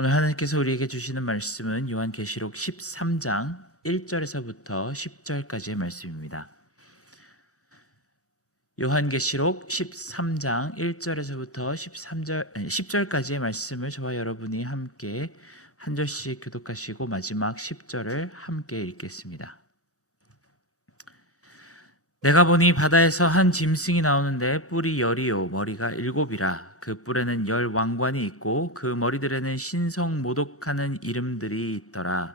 오늘 하나님께서 우리에게 주시는 말씀은 요한계시록 13장 1절에서부터 10절까지의 말씀입니다. 요한계시록 13장 1절에서부터 10절까지의 말씀을 저와 여러분이 함께 한 절씩 교독하시고 마지막 10절을 함께 읽겠습니다. 내가 보니 바다에서 한 짐승이 나오는데 뿔이 10이요 머리가 7이라. 그 뿔에는 10 왕관이 있고 그 머리들에는 신성 모독하는 이름들이 있더라.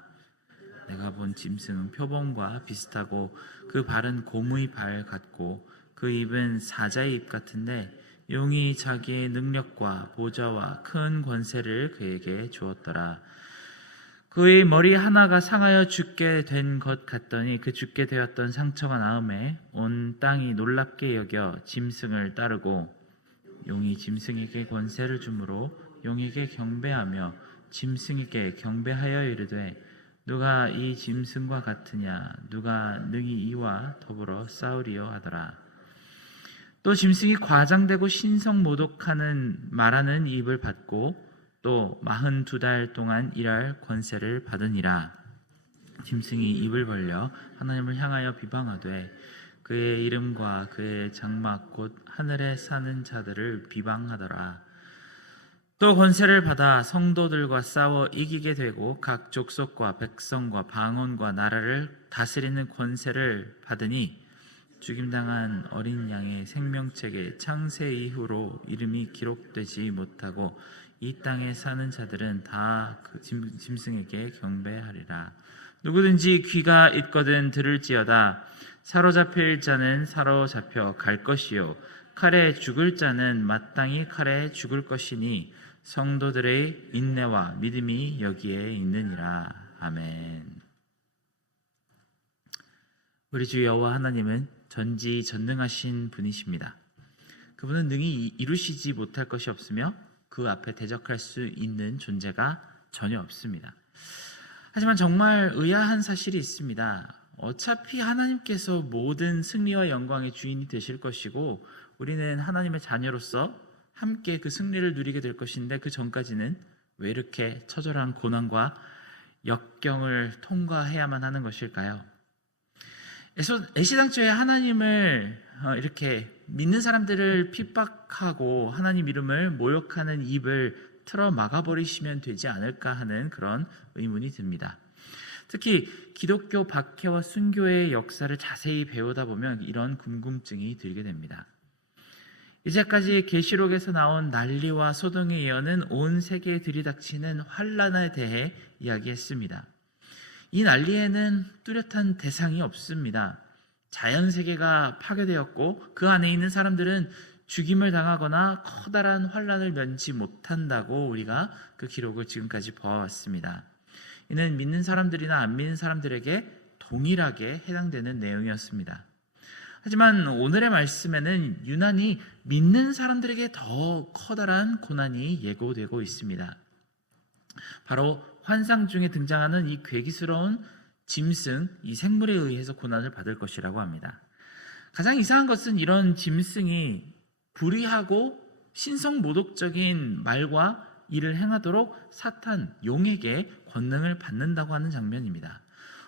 내가 본 짐승은 표범과 비슷하고 그 발은 곰의 발 같고 그 입은 사자의 입 같은데 용이 자기의 능력과 보좌와 큰 권세를 그에게 주었더라. 그의 머리 하나가 상하여 죽게 된 것 같더니 그 죽게 되었던 상처가 나음에 온 땅이 놀랍게 여겨 짐승을 따르고 용이 짐승에게 권세를 주므로 용에게 경배하며 짐승에게 경배하여 이르되 누가 이 짐승과 같으냐 누가 능히 이와 더불어 싸우리요 하더라. 또 짐승이 과장되고 신성모독하는 말하는 입을 받고 또 42달 동안 일할 권세를 받으니라. 짐승이 입을 벌려 하나님을 향하여 비방하되 그의 이름과 그의 장막 곧 하늘에 사는 자들을 비방하더라. 또 권세를 받아 성도들과 싸워 이기게 되고 각 족속과 백성과 방언과 나라를 다스리는 권세를 받으니 죽임당한 어린 양의 생명책에 창세 이후로 이름이 기록되지 못하고 이 땅에 사는 자들은 다 그 짐승에게 경배하리라. 누구든지 귀가 있거든 들을지어다. 사로잡힐 자는 사로잡혀 갈 것이요 칼에 죽을 자는 마땅히 칼에 죽을 것이니 성도들의 인내와 믿음이 여기에 있느니라. 아멘. 우리 주 여호와 하나님은 전지전능하신 분이십니다. 그분은 능히 이루시지 못할 것이 없으며 그 앞에 대적할 수 있는 존재가 전혀 없습니다. 하지만 정말 의아한 사실이 있습니다. 어차피 하나님께서 모든 승리와 영광의 주인이 되실 것이고 우리는 하나님의 자녀로서 함께 그 승리를 누리게 될 것인데 그 전까지는 왜 이렇게 처절한 고난과 역경을 통과해야만 하는 것일까요? 애시당초에 하나님을 이렇게 믿는 사람들을 핍박하고 하나님 이름을 모욕하는 입을 틀어 막아버리시면 되지 않을까 하는 그런 의문이 듭니다. 특히 기독교 박해와 순교의 역사를 자세히 배우다 보면 이런 궁금증이 들게 됩니다. 이제까지 계시록에서 나온 난리와 소동의 예언은 온 세계에 들이닥치는 환난에 대해 이야기했습니다. 이 난리에는 뚜렷한 대상이 없습니다. 자연세계가 파괴되었고 그 안에 있는 사람들은 죽임을 당하거나 커다란 환난을 면치 못한다고 우리가 그 기록을 지금까지 보아왔습니다. 이는 믿는 사람들이나 안 믿는 사람들에게 동일하게 해당되는 내용이었습니다. 하지만 오늘의 말씀에는 유난히 믿는 사람들에게 더 커다란 고난이 예고되고 있습니다. 바로 환상 중에 등장하는 이 괴기스러운 짐승, 이 생물에 의해서 고난을 받을 것이라고 합니다. 가장 이상한 것은 이런 짐승이 불의하고 신성모독적인 말과 일을 행하도록 사탄, 용에게 권능을 받는다고 하는 장면입니다.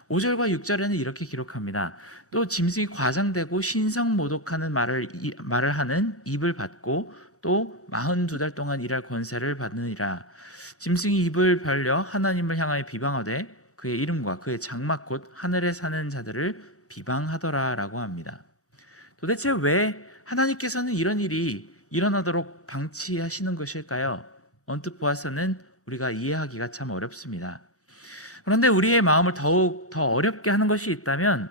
5절과 6절에는 이렇게 기록합니다. 또 짐승이 과장되고 신성모독하는 말을 하는 입을 받고 또 42달 동안 일할 권세를 받느니라. 짐승이 입을 벌려 하나님을 향하여 비방하되 그의 이름과 그의 장막 곧 하늘에 사는 자들을 비방하더라 라고 합니다. 도대체 왜 하나님께서는 이런 일이 일어나도록 방치하시는 것일까요? 언뜻 보아서는 우리가 이해하기가 참 어렵습니다. 그런데 우리의 마음을 더욱 더 어렵게 하는 것이 있다면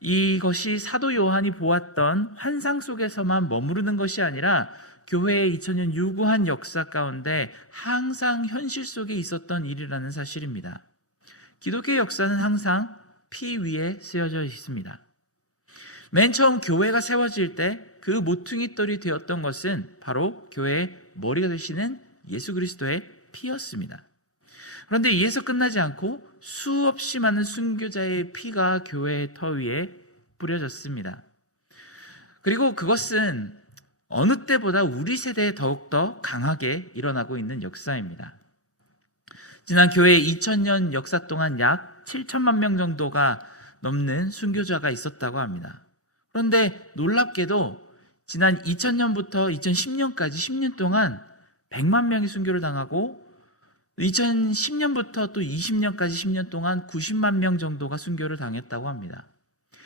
이것이 사도 요한이 보았던 환상 속에서만 머무르는 것이 아니라 교회의 2000년 유구한 역사 가운데 항상 현실 속에 있었던 일이라는 사실입니다. 기독교의 역사는 항상 피 위에 쓰여져 있습니다. 맨 처음 교회가 세워질 때 그 모퉁이돌이 되었던 것은 바로 교회의 머리가 되시는 예수 그리스도의 피였습니다. 그런데 이에서 끝나지 않고 수없이 많은 순교자의 피가 교회의 터 위에 뿌려졌습니다. 그리고 그것은 어느 때보다 우리 세대에 더욱더 강하게 일어나고 있는 역사입니다. 지난 교회 2000년 역사 동안 약 7천만 명 정도가 넘는 순교자가 있었다고 합니다. 그런데 놀랍게도 지난 2000년부터 2010년까지 10년 동안 100만 명이 순교를 당하고 2010년부터 또 20년까지 10년 동안 90만 명 정도가 순교를 당했다고 합니다.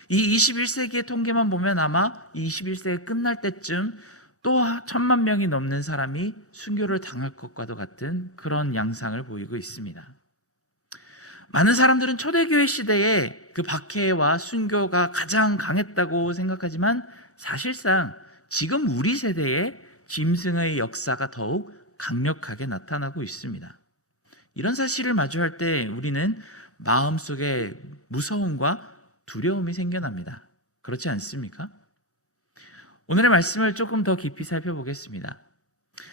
이 21세기의 통계만 보면 아마 이 21세기 끝날 때쯤 또 1000만 명이 넘는 사람이 순교를 당할 것과도 같은 그런 양상을 보이고 있습니다. 많은 사람들은 초대교회 시대에 그 박해와 순교가 가장 강했다고 생각하지만 사실상 지금 우리 세대에 짐승의 역사가 더욱 강력하게 나타나고 있습니다. 이런 사실을 마주할 때 우리는 마음속에 무서움과 두려움이 생겨납니다. 그렇지 않습니까? 오늘의 말씀을 조금 더 깊이 살펴보겠습니다.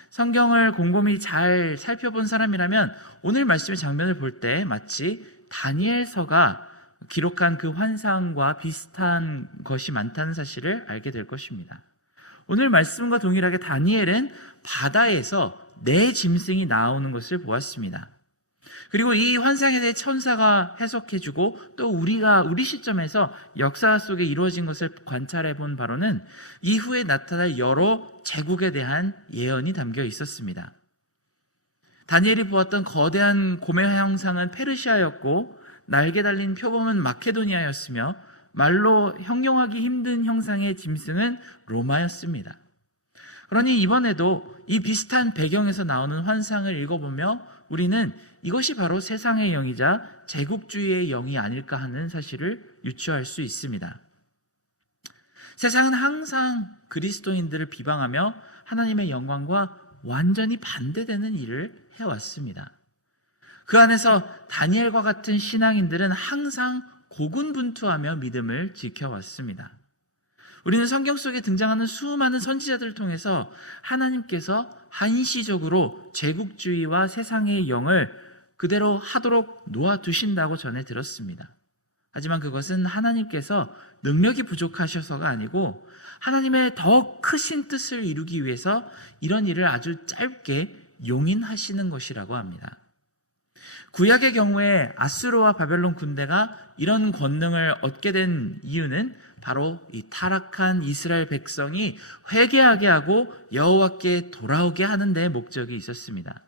성경을 곰곰이 잘 살펴본 사람이라면 오늘 말씀의 장면을 볼 때 마치 다니엘서가 기록한 그 환상과 비슷한 것이 많다는 사실을 알게 될 것입니다. 오늘 말씀과 동일하게 다니엘은 바다에서 네 짐승이 나오는 것을 보았습니다. 그리고 이 환상에 대해 천사가 해석해주고 또 우리 시점에서 역사 속에 이루어진 것을 관찰해 본 바로는 이후에 나타날 여러 제국에 대한 예언이 담겨 있었습니다. 다니엘이 보았던 거대한 곰의 형상은 페르시아였고 날개 달린 표범은 마케도니아였으며 말로 형용하기 힘든 형상의 짐승은 로마였습니다. 그러니 이번에도 이 비슷한 배경에서 나오는 환상을 읽어보며 우리는 이것이 바로 세상의 영이자 제국주의의 영이 아닐까 하는 사실을 유추할 수 있습니다. 세상은 항상 그리스도인들을 비방하며 하나님의 영광과 완전히 반대되는 일을 해왔습니다. 그 안에서 다니엘과 같은 신앙인들은 항상 고군분투하며 믿음을 지켜왔습니다. 우리는 성경 속에 등장하는 수많은 선지자들을 통해서 하나님께서 한시적으로 제국주의와 세상의 영을 그대로 하도록 놓아두신다고 전해 들었습니다. 하지만 그것은 하나님께서 능력이 부족하셔서가 아니고 하나님의 더 크신 뜻을 이루기 위해서 이런 일을 아주 짧게 용인하시는 것이라고 합니다. 구약의 경우에 아수르와 바벨론 군대가 이런 권능을 얻게 된 이유는 바로 이 타락한 이스라엘 백성이 회개하게 하고 여호와께 돌아오게 하는 데 목적이 있었습니다.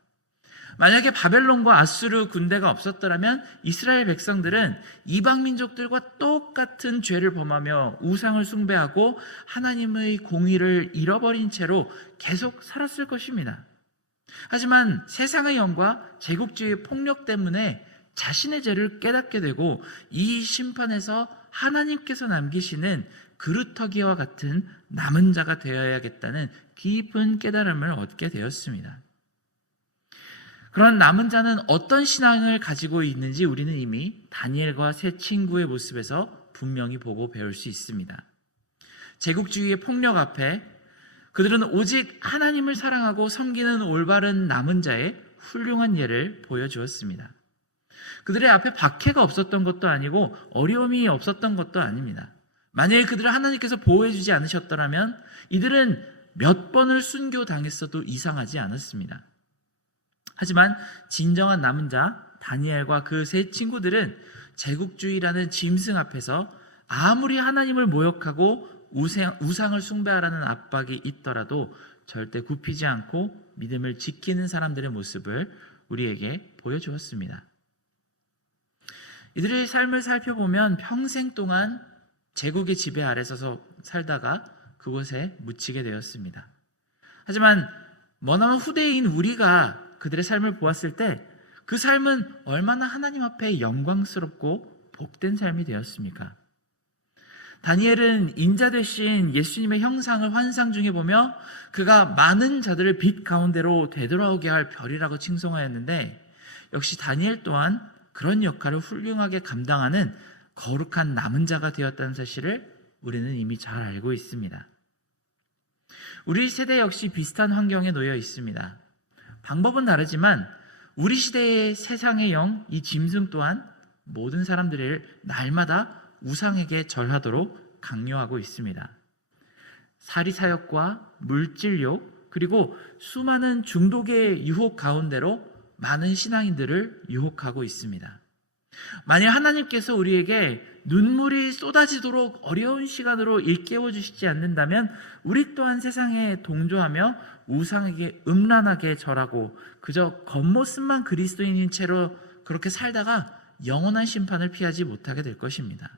만약에 바벨론과 아수르 군대가 없었더라면 이스라엘 백성들은 이방 민족들과 똑같은 죄를 범하며 우상을 숭배하고 하나님의 공의를 잃어버린 채로 계속 살았을 것입니다. 하지만 세상의 영과 제국주의의 폭력 때문에 자신의 죄를 깨닫게 되고 이 심판에서 하나님께서 남기시는 그루터기와 같은 남은 자가 되어야겠다는 깊은 깨달음을 얻게 되었습니다. 그런 남은 자는 어떤 신앙을 가지고 있는지 우리는 이미 다니엘과 세 친구의 모습에서 분명히 보고 배울 수 있습니다. 제국주의의 폭력 앞에 그들은 오직 하나님을 사랑하고 섬기는 올바른 남은 자의 훌륭한 예를 보여주었습니다. 그들의 앞에 박해가 없었던 것도 아니고 어려움이 없었던 것도 아닙니다. 만약에 그들을 하나님께서 보호해주지 않으셨더라면 이들은 몇 번을 순교당했어도 이상하지 않았습니다. 하지만 진정한 남은 자 다니엘과 그 세 친구들은 제국주의라는 짐승 앞에서 아무리 하나님을 모욕하고 우상을 숭배하라는 압박이 있더라도 절대 굽히지 않고 믿음을 지키는 사람들의 모습을 우리에게 보여주었습니다. 이들의 삶을 살펴보면 평생 동안 제국의 지배 아래서 살다가 그곳에 묻히게 되었습니다. 하지만 머나먼 후대인 우리가 그들의 삶을 보았을 때 그 삶은 얼마나 하나님 앞에 영광스럽고 복된 삶이 되었습니까? 다니엘은 인자 되신 예수님의 형상을 환상 중에 보며 그가 많은 자들을 빛 가운데로 되돌아오게 할 별이라고 칭송하였는데 역시 다니엘 또한 그런 역할을 훌륭하게 감당하는 거룩한 남은 자가 되었다는 사실을 우리는 이미 잘 알고 있습니다. 우리 세대 역시 비슷한 환경에 놓여 있습니다. 방법은 다르지만 우리 시대의 세상의 영, 이 짐승 또한 모든 사람들을 날마다 우상에게 절하도록 강요하고 있습니다. 사리사욕과 물질욕 그리고 수많은 중독의 유혹 가운데로 많은 신앙인들을 유혹하고 있습니다. 만일 하나님께서 우리에게 눈물이 쏟아지도록 어려운 시간으로 일깨워 주시지 않는다면 우리 또한 세상에 동조하며 우상에게 음란하게 절하고 그저 겉모습만 그리스도인인 채로 그렇게 살다가 영원한 심판을 피하지 못하게 될 것입니다.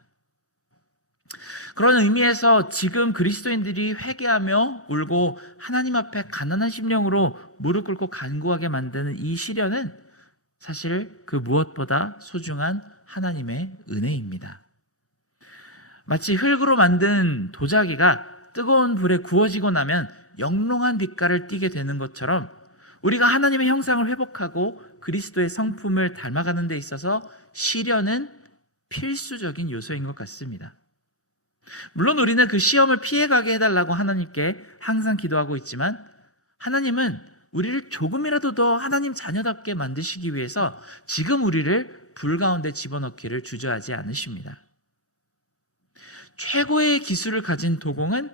그런 의미에서 지금 그리스도인들이 회개하며 울고 하나님 앞에 가난한 심령으로 무릎 꿇고 간구하게 만드는 이 시련은 사실 그 무엇보다 소중한 하나님의 은혜입니다. 마치 흙으로 만든 도자기가 뜨거운 불에 구워지고 나면 영롱한 빛깔을 띠게 되는 것처럼 우리가 하나님의 형상을 회복하고 그리스도의 성품을 닮아가는 데 있어서 시련은 필수적인 요소인 것 같습니다. 물론 우리는 그 시험을 피해가게 해달라고 하나님께 항상 기도하고 있지만 하나님은 우리를 조금이라도 더 하나님 자녀답게 만드시기 위해서 지금 우리를 불 가운데 집어넣기를 주저하지 않으십니다. 최고의 기술을 가진 도공은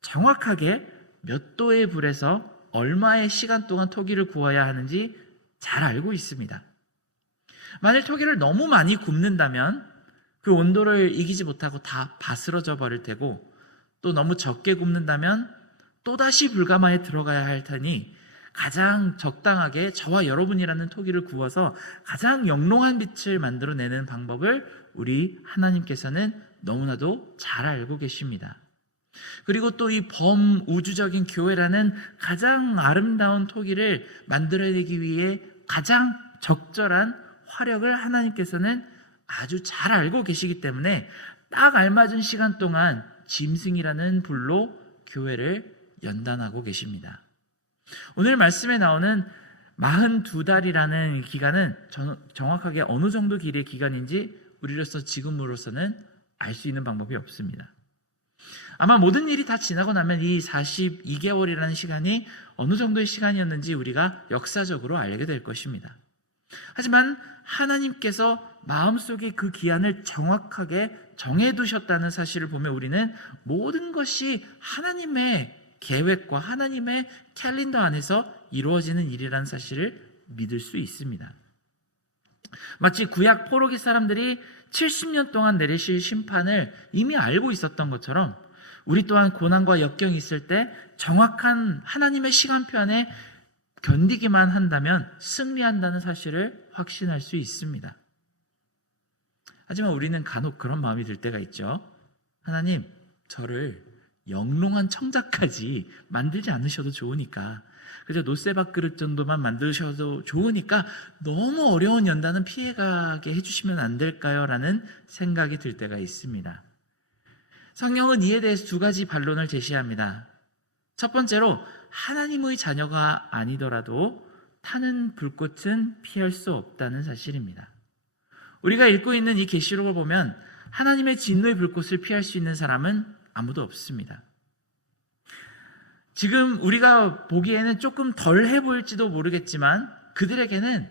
정확하게 몇 도의 불에서 얼마의 시간 동안 토기를 구워야 하는지 잘 알고 있습니다. 만일 토기를 너무 많이 굽는다면 그 온도를 이기지 못하고 다 바스러져 버릴 테고 또 너무 적게 굽는다면 또다시 불가마에 들어가야 할 테니 가장 적당하게 저와 여러분이라는 토기를 구워서 가장 영롱한 빛을 만들어내는 방법을 우리 하나님께서는 너무나도 잘 알고 계십니다. 그리고 또 이 범우주적인 교회라는 가장 아름다운 토기를 만들어내기 위해 가장 적절한 화력을 하나님께서는 아주 잘 알고 계시기 때문에 딱 알맞은 시간 동안 짐승이라는 불로 교회를 연단하고 계십니다. 오늘 말씀에 나오는 42달이라는 기간은 정확하게 어느 정도 길이의 기간인지 우리로서 지금으로서는 알 수 있는 방법이 없습니다. 아마 모든 일이 다 지나고 나면 이 42개월이라는 시간이 어느 정도의 시간이었는지 우리가 역사적으로 알게 될 것입니다. 하지만 하나님께서 마음속에 그 기한을 정확하게 정해두셨다는 사실을 보면 우리는 모든 것이 하나님의 계획과 하나님의 캘린더 안에서 이루어지는 일이라는 사실을 믿을 수 있습니다. 마치 구약 포로기 사람들이 70년 동안 내리실 심판을 이미 알고 있었던 것처럼 우리 또한 고난과 역경이 있을 때 정확한 하나님의 시간표 안에 견디기만 한다면 승리한다는 사실을 확신할 수 있습니다. 하지만 우리는 간혹 그런 마음이 들 때가 있죠. 하나님, 저를 영롱한 청자까지 만들지 않으셔도 좋으니까, 그저 노쇠밥 그릇 정도만 만드셔도 좋으니까 너무 어려운 연단은 피해가게 해주시면 안 될까요? 라는 생각이 들 때가 있습니다. 성경은 이에 대해서 두 가지 반론을 제시합니다. 첫 번째로 하나님의 자녀가 아니더라도 타는 불꽃은 피할 수 없다는 사실입니다. 우리가 읽고 있는 이 계시록을 보면 하나님의 진노의 불꽃을 피할 수 있는 사람은 아무도 없습니다. 지금 우리가 보기에는 조금 덜해 보일지도 모르겠지만 그들에게는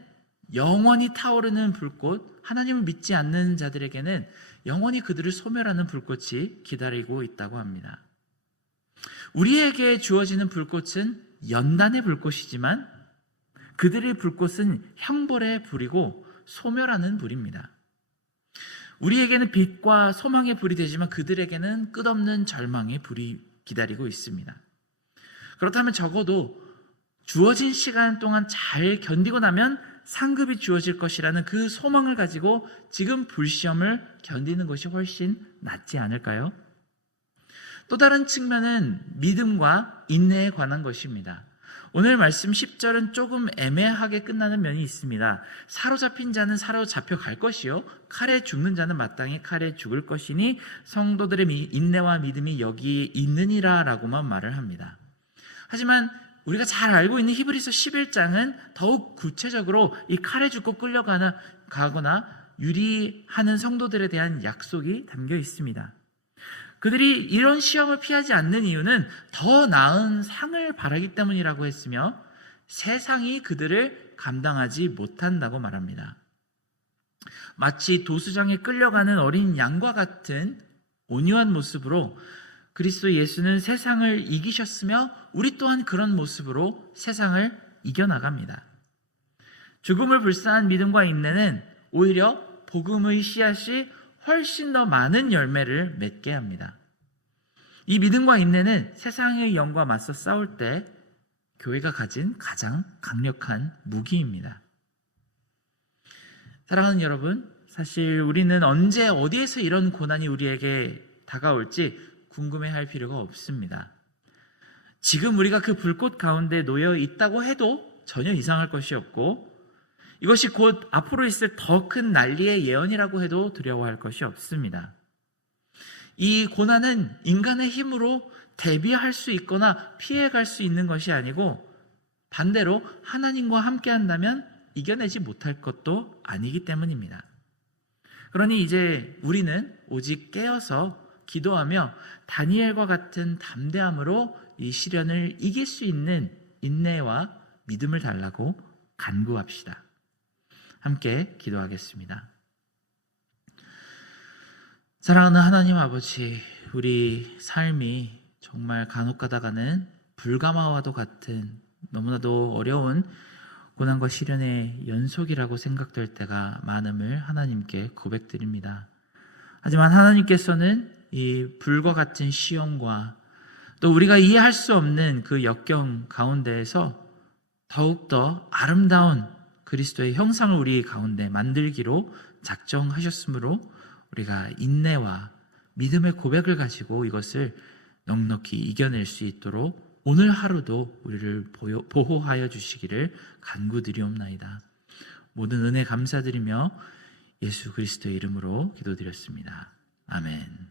영원히 타오르는 불꽃, 하나님을 믿지 않는 자들에게는 영원히 그들을 소멸하는 불꽃이 기다리고 있다고 합니다. 우리에게 주어지는 불꽃은 연단의 불꽃이지만 그들의 불꽃은 형벌의 불이고 소멸하는 불입니다. 우리에게는 빛과 소망의 불이 되지만 그들에게는 끝없는 절망의 불이 기다리고 있습니다. 그렇다면 적어도 주어진 시간 동안 잘 견디고 나면 상급이 주어질 것이라는 그 소망을 가지고 지금 불시험을 견디는 것이 훨씬 낫지 않을까요? 또 다른 측면은 믿음과 인내에 관한 것입니다. 오늘 말씀 10절은 조금 애매하게 끝나는 면이 있습니다. 사로잡힌 자는 사로잡혀 갈 것이요 칼에 죽는 자는 마땅히 칼에 죽을 것이니 성도들의 인내와 믿음이 여기에 있느니라 라고만 말을 합니다. 하지만 우리가 잘 알고 있는 히브리서 11장은 더욱 구체적으로 이 칼에 죽고 끌려가거나 유리하는 성도들에 대한 약속이 담겨 있습니다. 그들이 이런 시험을 피하지 않는 이유는 더 나은 상을 바라기 때문이라고 했으며 세상이 그들을 감당하지 못한다고 말합니다. 마치 도수장에 끌려가는 어린 양과 같은 온유한 모습으로 그리스도 예수는 세상을 이기셨으며 우리 또한 그런 모습으로 세상을 이겨나갑니다. 죽음을 불사한 믿음과 인내는 오히려 복음의 씨앗이 훨씬 더 많은 열매를 맺게 합니다. 이 믿음과 인내는 세상의 영과 맞서 싸울 때 교회가 가진 가장 강력한 무기입니다. 사랑하는 여러분, 사실 우리는 언제 어디에서 이런 고난이 우리에게 다가올지 궁금해할 필요가 없습니다. 지금 우리가 그 불꽃 가운데 놓여 있다고 해도 전혀 이상할 것이 없고, 이것이 곧 앞으로 있을 더 큰 난리의 예언이라고 해도 두려워할 것이 없습니다. 이 고난은 인간의 힘으로 대비할 수 있거나 피해갈 수 있는 것이 아니고, 반대로 하나님과 함께 한다면 이겨내지 못할 것도 아니기 때문입니다. 그러니 이제 우리는 오직 깨어서 기도하며 다니엘과 같은 담대함으로 이 시련을 이길 수 있는 인내와 믿음을 달라고 간구합시다. 함께 기도하겠습니다. 사랑하는 하나님 아버지, 우리 삶이 정말 간혹 가다가는 불가마와도 같은 너무나도 어려운 고난과 시련의 연속이라고 생각될 때가 많음을 하나님께 고백드립니다. 하지만 하나님께서는 이 불과 같은 시험과 또 우리가 이해할 수 없는 그 역경 가운데에서 더욱더 아름다운 그리스도의 형상을 우리 가운데 만들기로 작정하셨으므로 우리가 인내와 믿음의 고백을 가지고 이것을 넉넉히 이겨낼 수 있도록 오늘 하루도 우리를 보호하여 주시기를 간구드리옵나이다. 모든 은혜 감사드리며 예수 그리스도의 이름으로 기도드렸습니다. 아멘.